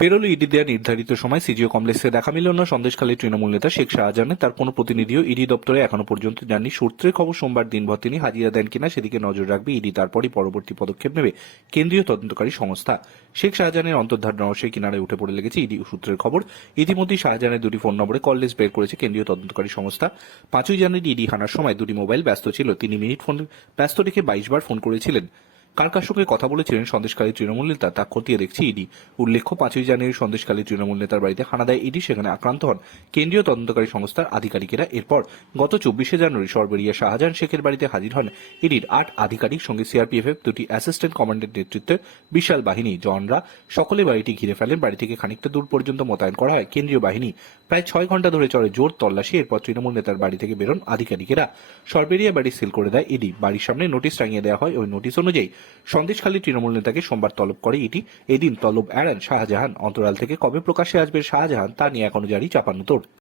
Payroll ED দেওয়ার নির্ধারিত সময় সিজিও কমপ্লেক্সে দেখা মিলল না। সন্দেশখালীর তৃণমূল নেতা শেখ শাহজাহানের। তার কোনো প্রতিনিধিও ইডি দপ্তরে এখনও পর্যন্ত যাননি। সূত্রের খবর, সোমবার দিনভর তিনি হাজিরা দেন কিনা সেদিকে নজর রাখবে ইডি। তারপরই পরবর্তী পদক্ষেপ নেবে কেন্দ্রীয় তদন্তকারী সংস্থা। শেখ শাহজাহানের অন্তর্ধার রহস্যের কিনারে উঠে পড়ে লেগেছে ইডি সূত্রের খবর। ইতিমধ্যেই শাহজাহানের দুটি ফোন নম্বরে কল লিস্ট বের করেছে কেন্দ্রীয় তদন্তকারী সংস্থা। পাঁচই জানুয়ারি ইডি হানার সময় দুটি মোবাইল ব্যস্ত ছিল। তিনি মিনিট ফোন ব্যস্ত রেখে বাইশ বার ফোন করেছিলেন। কার কার সঙ্গে কথা বলেছিলেন সন্দেশকালী তৃণমূল নেতা, তা খতিয়ে দেখছে ইডি। উল্লেখ্য, পাঁচই জানুয়ারি সন্দেশকালী তৃণমূল নেতার বাড়িতে হানা দেয় ইডি, সেখানে আক্রান্ত হন। কেন্দ্রীয় তদন্তকারী সংস্থার আধিকারিকেরা এরপর গত চব্বিশে জানুয়ারি সরবেরিয়া শাহজাহান শেখের বাড়িতে হাজির হন। ইডির আট আধিকারিক সঙ্গে সিআরপিএফ দুটি অ্যাসিস্ট্যান্ট কমান্ডের নেতৃত্বে বিশাল বাহিনী জওয়ানরা সকলে বাড়িটি ঘিরে ফেলেন। বাড়ি থেকে খানিকটা দূর পর্যন্ত মোতায়েন করা হয় কেন্দ্রীয় বাহিনী। প্রায় ছয় ঘণ্টা ধরে চলে জোর তল্লাশি, এরপর তৃণমূল নেতার বাড়ি থেকে বেরোন আধিকারিকেরা। সরবেরিয়া বাড়ি সিল করে দেয় ইডি। বাড়ির সামনে নোটিশ টাঙিয়ে দেওয়া হয়। ওই নোটিশ অনুযায়ী সন্দেশখালী তৃণমূল নেতাকে সোমবার তলব করে ইডি। এদিন তলব এড়ান শাহজাহান। অন্তরাল থেকে কবে প্রকাশ্যে আসবে শাহজাহান, তা নিয়ে এখনও জারি চাপান্নতর